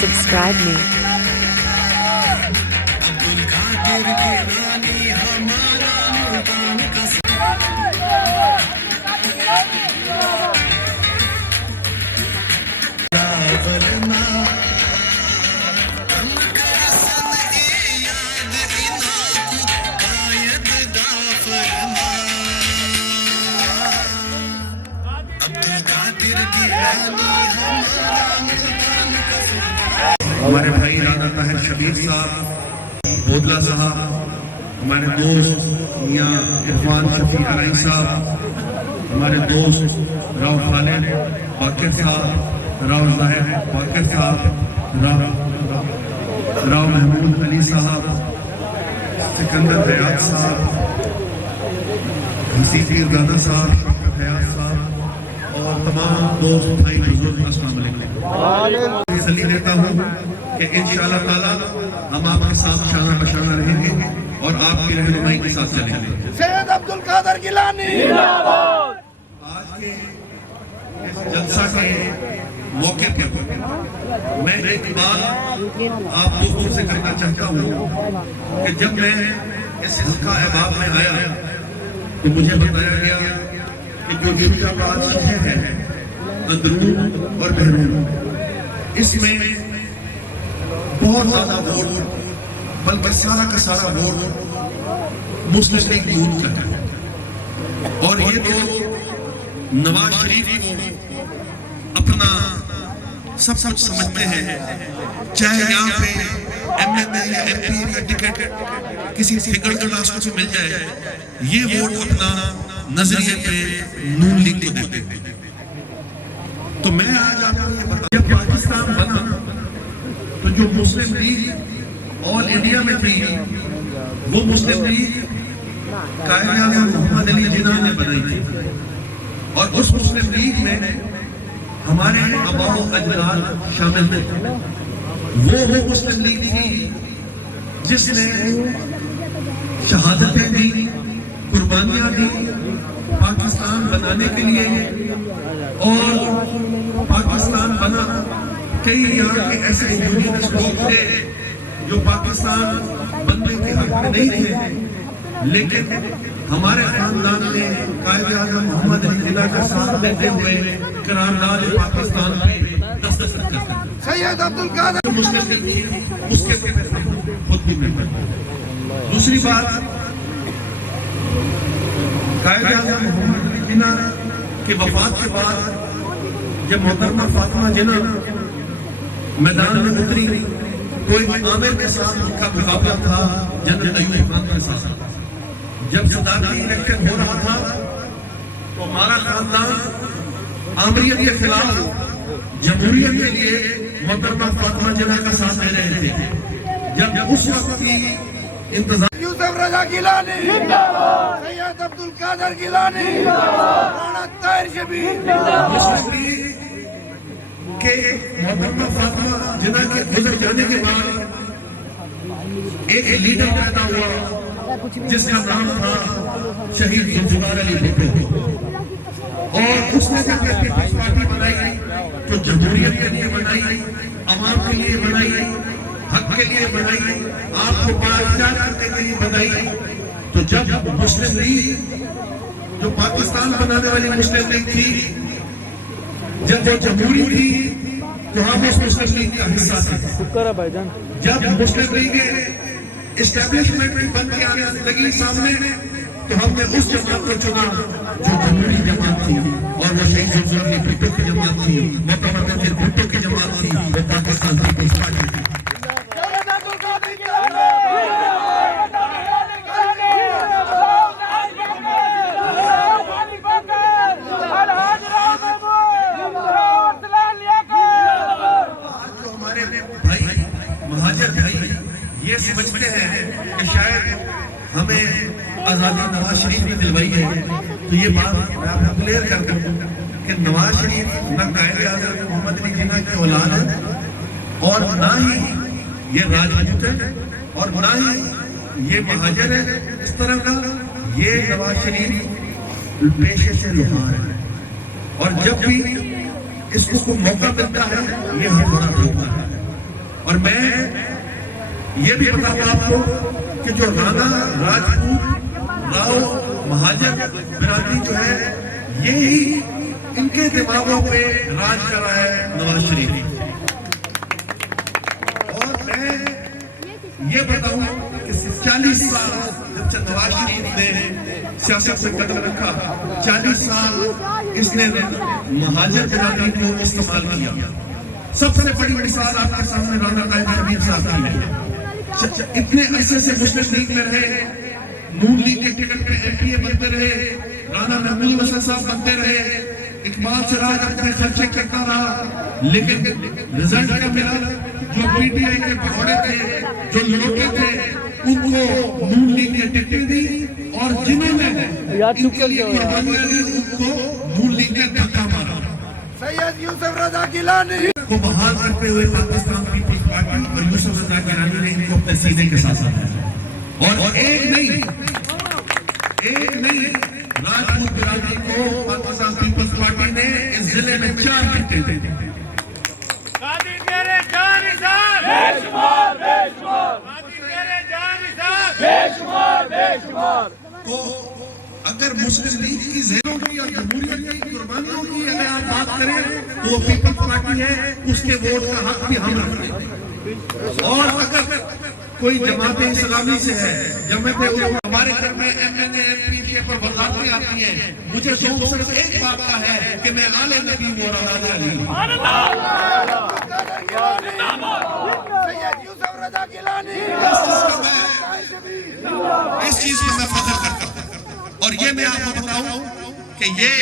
subscribe me. ہمارے بھائی رانا طاہر شبیر صاحب بودلہ صاحب، ہمارے دوست میاں عرفان شفیع علائی صاحب، ہمارے دوست راؤ خالد باقر صاحب، راؤ ظاہر باقر صاحب، راؤ محمود علی صاحب، سکندر حیات صاحب، حسین پیرزادہ صاحب، شوکت حیات صاحب اور تمام دوست بھائی بزرگ، السلام علیکم۔ تسلی دیتا ہوں کہ انشاءاللہ تعالی ہم آپ کے ساتھ شانہ بشانہ رہیں گے اور آپ کی رہنمائی کے ساتھ چلیں گے۔ سید عبدالقادر گیلانی آج کے اس جلسہ کے موقع پر میں ایک بات آپ دوستوں سے کرنا چاہتا ہوں کہ جب میں اس حلقہ احباب میں آیا تو مجھے بتایا گیا کہ جو فیروز آباد شہر ہے اندرون اور بیرون، اس میں بہت زیادہ ووٹ، بلکہ سارا کا سارا ووٹ مسلم لیگ یوتھ کا ہے، اور یہ تو نواز شریف کو اپنا سب کچھ سمجھتے ہیں، چاہے یہاں پہ ایم این اے یا ایم پی کا ٹکٹ کسی فگر کلاس کو مل جائے، یہ ووٹ اپنا نظریے پہ نون لیگ کو دیتے ہیں۔ تو میں آج آپ کو یہ بتا، جب پاکستان بنا تو جو مسلم لیگ آل انڈیا میں تھی، وہ مسلم لیگ قائد اعظم محمد علی جناح نے بنائی تھی، اور اس مسلم لیگ میں ہمارے آباء و اجداد شامل تھے۔ وہ مسلم لیگ تھی جس نے شہادتیں دی، قربانیاں دی پاکستان بنانے کے لیے، اور پاکستان بنا۔ کئی یہاں کے ایسے انڈیویجولز لوگ تھے جو پاکستان بننے کے حق میں نہیں تھے، لیکن ہمارے خاندان نے قائد اعظم محمد علی جناح کا ساتھ دیتے ہوئے قرارداد پاکستان پہ دستخط کرتے ہیں۔ سید عبدالقادر مسلم لیگ تھی، اس کے خود بھی ممبر۔ دوسری بات، قائد اعظم محمد علی جناح کی وفات کے بعد جب محترمہ فاطمہ جناح میدان میں اتری تو ایک عامر کے ساتھ ان کا مقابلہ تھا جنرل ایوب خان کے ساتھ۔ جب صدارتی الیکشن ہو رہا تھا تو ہمارا خاندان عامریت کے خلاف جمہوریت کے لیے محترمہ فاطمہ جناح کا ساتھ دے رہے تھے۔ جب اس وقت کی انتظار یوسف رضا گیلانی سید عبدالقادر گیلانی رانا طاہر شبیر کہ محترمہ فاطمہ جناح کے گزر جانے کے بعد ایک لیڈر پیدا ہوا جس کا نام تھا شہید ذوالفقار علی بھٹو، اور اس نے جب پیپلز پارٹی بنائی تو جمہوریت کے لیے بنائی، عوام کے لیے بنائی، حق کے لیے بنائی، آپ کو بااختیار کرنے کے لیے بنائی۔ تو جب مسلم لیگ جو پاکستان بنانے والی مسلم لیگ تھی، جب وہ جمہوری تھی تو ہم اس مسلم لیگ کا حصہ تھے۔ جب مسلم لیگ اسٹیبلشمنٹ بن کے آنے لگی سامنے تو ہم نے اس جماعت کو چنا جو جمہوری جماعت تھی، اور وہ شہید ذوالفقار علی بھٹو کی جماعت تھی، محترمہ نذیر بھٹو کی جماعت تھی، وہ پاکستان پیپلز پارٹی تھی۔ یہ سمجھتے ہیں کہ شاید ہمیں آزادی نواز شریف نے دلوائی ہے، تو یہ بات میں آپ کو کلیئر کرتا ہوں کہ نواز شریف نہ قائد اعظم محمد علی جناح کی اولاد ہے، اور نہ ہی یہ راجپوت ہے، اور نہ ہی یہ مہاجر ہے اس طرح کا۔ یہ نواز شریف پیشے سے لوہار ہے، اور جب بھی اس کو موقع ملتا ہے یہ ہمارا ہوتا ہے۔ اور میں یہ بھی بتاؤں آپ کو کہ جو رانا راجپوت راؤ مہاجر برادری جو ہے یہی ان کے دماغوں پہ راج کر رہا ہے نواز شریف. اور میں یہ بتاؤں کہ 40 سال جب سے نواز شریف نے سیاست میں قدم رکھا 40 سال اس نے مہاجر برادری کو استعمال کیا. سب سے بڑی مثال آپ کے سامنے رانا طاہر شبیر صاحب کی ہے. اتنے عرصے سے مسلم لیگ میں رہے, نون لیگ کے ٹکٹ پہ ایم پی اے بنتے رہے, رانا محمود حسن صاحب بنتے رہے, اقبال سراج اپنے خرچے کرتا رہا, لیکن رزلٹ کیا ملا؟ جو پی ٹی آئی کے بھگوڑے تھے, جو لوٹے تھے, ان کو نون لیگ کے ٹکٹ دی, اور جنہوں نے ان کے لیے قربانیاں دی ان کو نون لیگ نے دھکا مارا. سید یوسف رضا گیلانی کو بحال کرتے ہوئے پاکستان پیپلز پارٹی اور یوسف رضا گیلانی نے ان کو اپنے سینے کے ساتھ ساتھ اور ایک نہیں راجپوت برادری کو پاکستان پیپلز پارٹی نے اس ضلع میں 4 ٹکٹیں دی. قادری تیرے جان نثار بے شمار بے شمار, قادری تیرے جان نثار بے شمار بے شمار. تو اگر مسلم لیگ کی ذہنوں کی اور جمہوریت کی قربانیوں کی اگر آپ بات کریں تو وہ پیپلز پارٹی ہے, اس کے ووٹ کا حق بھی ہم رکھتے ہیں. اور اگر کوئی جماعت اسلامی سے ہے, جماعت ہمارے گھر میں M N A M P کے پر وزارتیں آتی ہیں, مجھے شوق صرف ایک بات کا ہے کہ میں آل نبی و اولاد علی. سید یوسف رضا گیلانی اس چیز پہ میں فخر کرتا ہوں. اور یہ میں آپ کو بتاؤں کہ یہ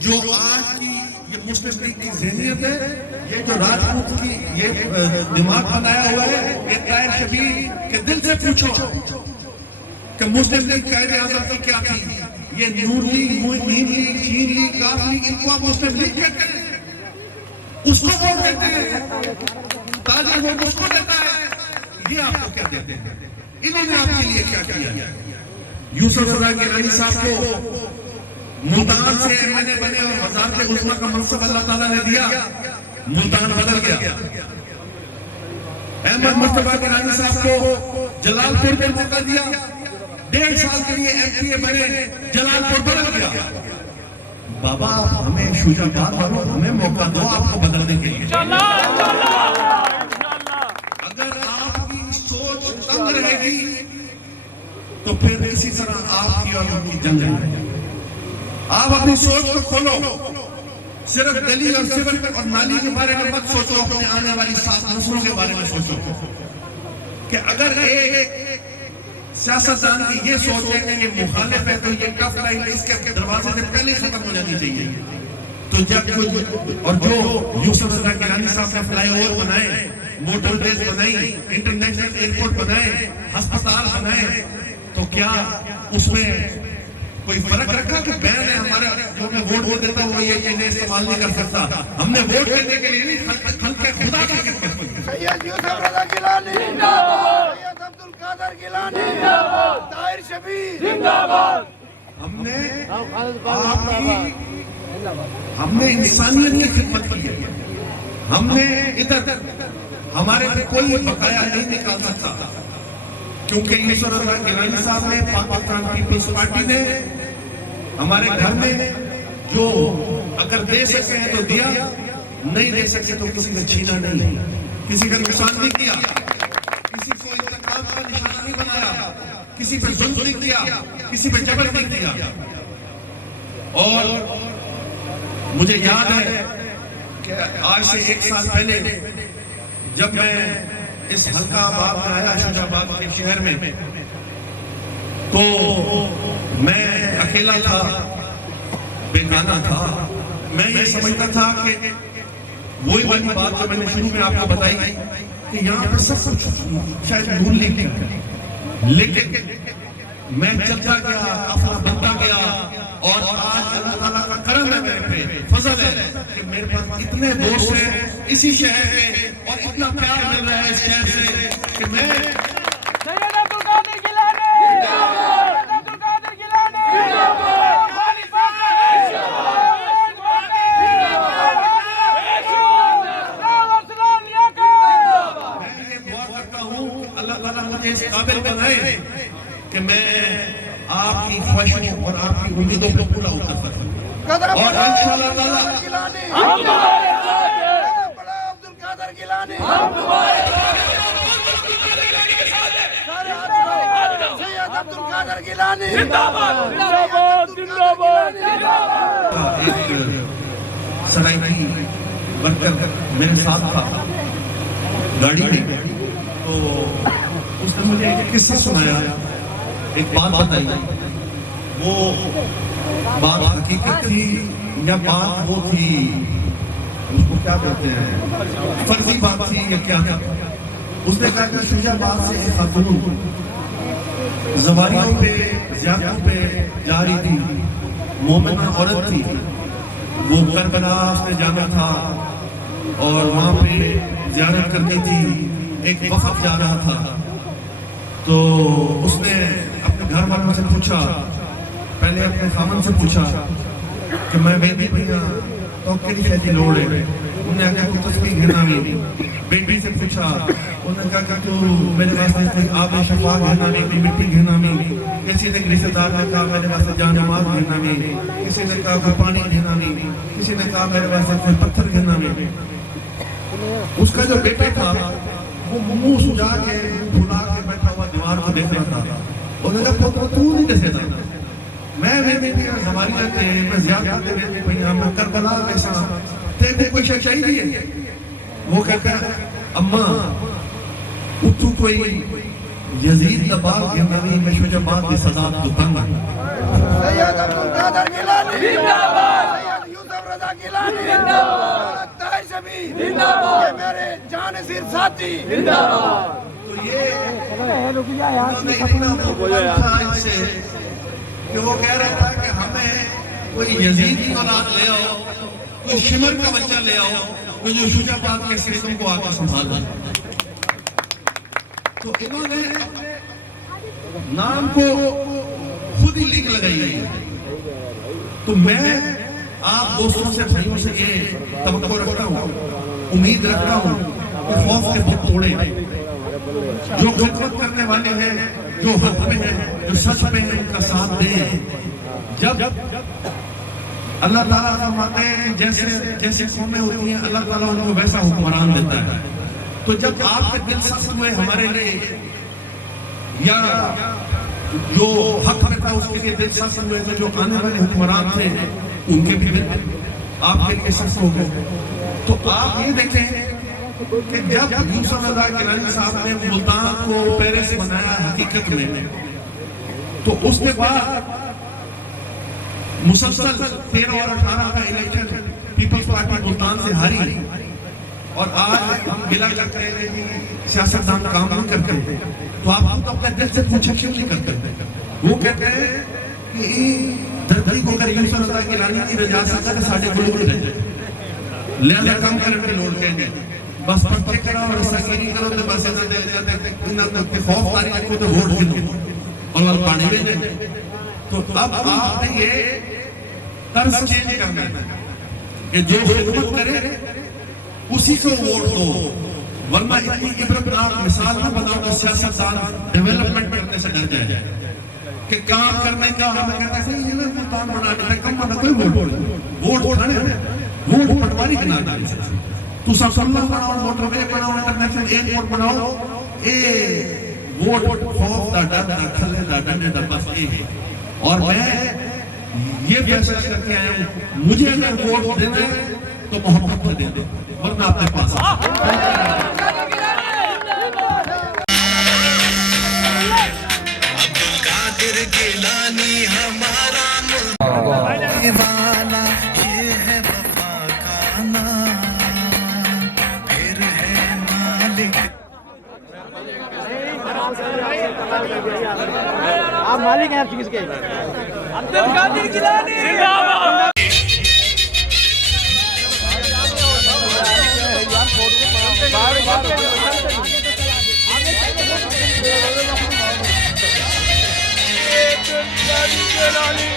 جو آج کی یہ مسلم لیگ کی ذہنیت ہے, یہ جو راجپوت کی یہ دماغ بنایا ہوا ہے, یہ طاہر شبیر کے دل سے پوچھو کہ مسلم لیگ قائد اعظم کی کیا تھی. یہ نون لیگ, مہم لیگ, چین لیگ, کاف لیگ, ان کو آپ مسلم لیگ کہتے ہیں, اس کو ووٹ دیتے ہیں, تاجر ووٹ اس کو دیتا ہے. یہ آپ کو کیا دیتے ہیں؟ انہوں نے آپ کے لیے کیا کیا؟ یوسف رضا گیلانی صاحب کو ملتان سے ایم این اے بنے اور وزارت عظمیٰ کا منصب اللہ تعالیٰ نے دیا, ملتان بدل گیا. احمد مصطفیٰ گیلانی صاحب کو جلال پور میں موقع دیا, 1.5 سال کے لیے ایم پی اے بنے, جلال پور بدل گیا. بابا ہمیں شجاعت والوں, ہمیں موقع دو آپ کو بدلنے کے لیے. اگر آپ کی سوچ تنگ رہے گی تو پھر اسی طرح آپ کی اور ان کی جنگ ہے. آپ اپنی سوچ کو کھولو, صرف گلی اور سول اور نالی کے بارے میں مت سوچو, اپنے آنے والی 7 نسلوں کے بارے میں سوچو کہ اگر ایک سیاستدان کی یہ سوچ ہے کہ یہ مخالف ہے تو یہ ٹف لائن اس کے دروازے سے پہلے ختم ہو جانی چاہیے. تو جب اور جو یوسف رضا گیلانی صاحب نے فلائی اوور بنائے, موٹر ویز بنائی, انٹرنیشنل ایئرپورٹ بنائے, ہسپتال بنائے, تو کیا اس میں کوئی فرق رکھا کہ میں نے ہمارا جو میں ووٹ دے دیتا ہوں یہ چیزیں استعمال نہیں کر سکتا؟ ہم نے ووٹ دینے کے لیے نہیں, خلق خدا کی خدمت کی. سید یوسف رضا گیلانی زندہ باد, سید عبد القادر گیلانی زندہ باد, طاہر شبیر زندہ باد. ہم نے انسانیت کی خدمت کی ہے. ہم نے ادھر ہمارے پہ کوئی بقایا نہیں نکال سکتا, کیونکہ یوسف رضا گیلانی صاحب نے پاکستان پیپلز پارٹی نے ہمارے گھر میں جو اگر دے سکتے ہیں تو دیا, نہیں دے سکتے تو کسی نے چھینا نہیں, کسی کا نقصان نہیں کیا, کسی کو انتقام کا نشانہ نہیں بنایا, کسی پہ ظلم نہیں کیا, کسی پہ جبر نہیں کیا. اور مجھے یاد ہے کہ آج سے 1 سال پہلے جب میں اس حلقہ آباد میں آیا, شجاع آباد کے شہر میں, تو میں اکیلا تھا, بیگانہ تھا. میں یہ سمجھتا تھا کہ وہی والی بات جو میں نے شروع میں آپ کو بتائی کہ یہاں پہ سب کچھ شاید نون لیگ ہے, لیکن میں چلتا گیا, افراد بنتا گیا, اور آج اللہ تعالیٰ کا کرم ہے, میرے پہ فضل ہے کہ میرے پاس اتنے دوست ہیں اسی شہر میں, اور اتنا پیار مل رہا ہے اس شہر سے کہ میں سید عبد القادر گیلانی زندہ باد, سید عبد القادر گیلانی زندہ باد, خلیفہ زندہ باد, اللہ تعالیٰ مجھے اس قابل بنائے کہ میں آپ کی خواہشوں اور آپ کی امیدوں کو پورا اتر سکوں اور انشاءاللہ تعالیٰ ہم تمہارے ساتھ ہیں عبد القادر گیلانی سید عبد القادر گیلانی زندہ باد زندہ باد ایک سرائکی ورکر میرے ساتھ تھا گاڑی میں تو اس نے مجھے ایک قصہ سنایا ایک بات بتائی وہ بات حقیقت تھی یا بات وہ تھی اس کو کیا کہتے ہیں فرضی بات تھی یا کیا تھا اس نے کہا کہ شجاع آباد سے ایک خاتون زواریوں پہ زیادتیوں پہ جا رہی تھی مومنہ عورت تھی وہ کربلا اس نے جانا تھا اور وہاں پہ زیارت کرنی تھی ایک وفد جا رہا تھا تو اس نے اپنے گھر والوں سے پوچھا پہلے اپنے خامن سے پوچھا کہ میں بیٹی بھیا تو کیلی شہدی لوڑ ہے انہوں نے کہا کہ تسبیح گھنا میں بیٹی سے پوچھا انہوں نے کہا کہ تو میرے واسطے کوئی آب شفا گھنا میں کوئی مٹی گھنا میں کسی نے رشتہ دار نے کہا میرے واسطے جان نماز گھنا میں کسی نے کہا کوئی پانی گھنا میں کسی نے کہا میرے واسطے کوئی پتھر گھنا میں اس کا جو بیٹا تھا وہ منہ سجا کے بھلا کے بیٹھا ہوا دیوار کو دیکھ رہا تھا انہوں نے کہا تو نہیں دسے تھا میں بیٹی زواریہ کے میں زیادہ بیٹی پہنیا میں کربلا کیسا تیرے کوئی شک چاہیے وہ کہتا ہے اماں اتو کوئی یزید دباغ گھنانی میں شجاع آباد کی صدا تو تنگ سید عبد القادر گیلانی زندہ باد سید یوسف رضا گیلانی زندہ باد طاہر شبیر زندہ باد یہ میرے جانشین ساتھی زندہ باد تو یہ انہوں نے اتنا مقبول تھا ان سے کہ وہ کہہ رہا تھا کہ ہمیں کوئی یزید کی اولاد لے آؤ کوئی شمر کا بچہ لے آؤ کوئی جو شجاع آباد کے سیستم کو آگے سنبھالا تو انہوں نے نام کو خود ہی لکھ لگائی ہے تو میں آپ دوستوں سے بھائیوں سے یہ توقع رکھتا ہوں امید رکھتا ہوں کہ خوف کے بت توڑے جو خدمت کرنے والے ہیں جو حق میں ہیں جو سچ میں ہیں ان کا ساتھ دیں جب اللہ تعالیٰ فرماتے ہیں جیسے قومیں ہوتی ہیں اللہ تعالیٰ ان کو ویسا حکمران دیتا ہے تو جب آپ کے دل سخت ہوئے ہمارے لیے یا جو حق میں تھا اس کے لیے دل سخت ہوئے تو جو آنے والے حکمران تھے ان کے بھی دل آپ کے لیے سخت ہو گئے تو آپ یہ دیکھیں کہ جب یوسف رضا گیلانی صاحب نے ملتان کو پیرے سے بنایا حقیقت میں تو اس کے بعد مسلسل 13 اور 18 کا الیکشن پیپلز پارٹی ملتان سے ہاری اور آج ہم گلہ کرتے ہیں کہ سیاستدان کام نہیں کرتے تو آپ خود اپنے دل سے پوچھیں کیوں نہیں کرتے وہ کہتے ہیں کہ دھرتی کو اگر یوسف رضا گیلانی کی رجا سکتا ہے ساڑھے گلوگل رہ جائے لہذا کام کرنے کے لوڑ کہیں گے بس پتھر کرو اور سکیری کرو تو بس ایسا دل جاتے ہیں کہ خوف تاریخ کو تو ووٹ گنو اور پانی بھی دیں تو اب آپ نے یہ طرز چینج کرنا ہے کہ جو خدمت کرے اسی کو ووٹ دو ورنہ اتنی عبرتناک مثال نہ بناؤ کہ سیاستدان ڈیولپمنٹ کرنے سے ڈر جائے کہ کام کرنے کا ہمیں کہتا ہے صحیح نہیں ملتان بنا دیتا ہے کم بنا کوئی ووٹ کھانے ووٹ پٹواری بنا ڈالی سکتے تو سب اللہ بناؤ موٹر وے بناؤ انٹرنیشنل ایئرپورٹ بناؤ ووٹ خوف دا ڈر دا کھلے دا ڈنڈے دا بس اور میں یہ فیصلہ کر کے آیا ہوں مجھے اگر ووٹ دینا ہے تو محبت میں دے دیں ورنہ اپنے پاس عبد القادر گیلانی ہمارا والا یہ ہے وفا کا نام پھر ہے مالک آپ مالک ہیں آپ کس کے عبد القادر گیلانی زندہ باد گیلانی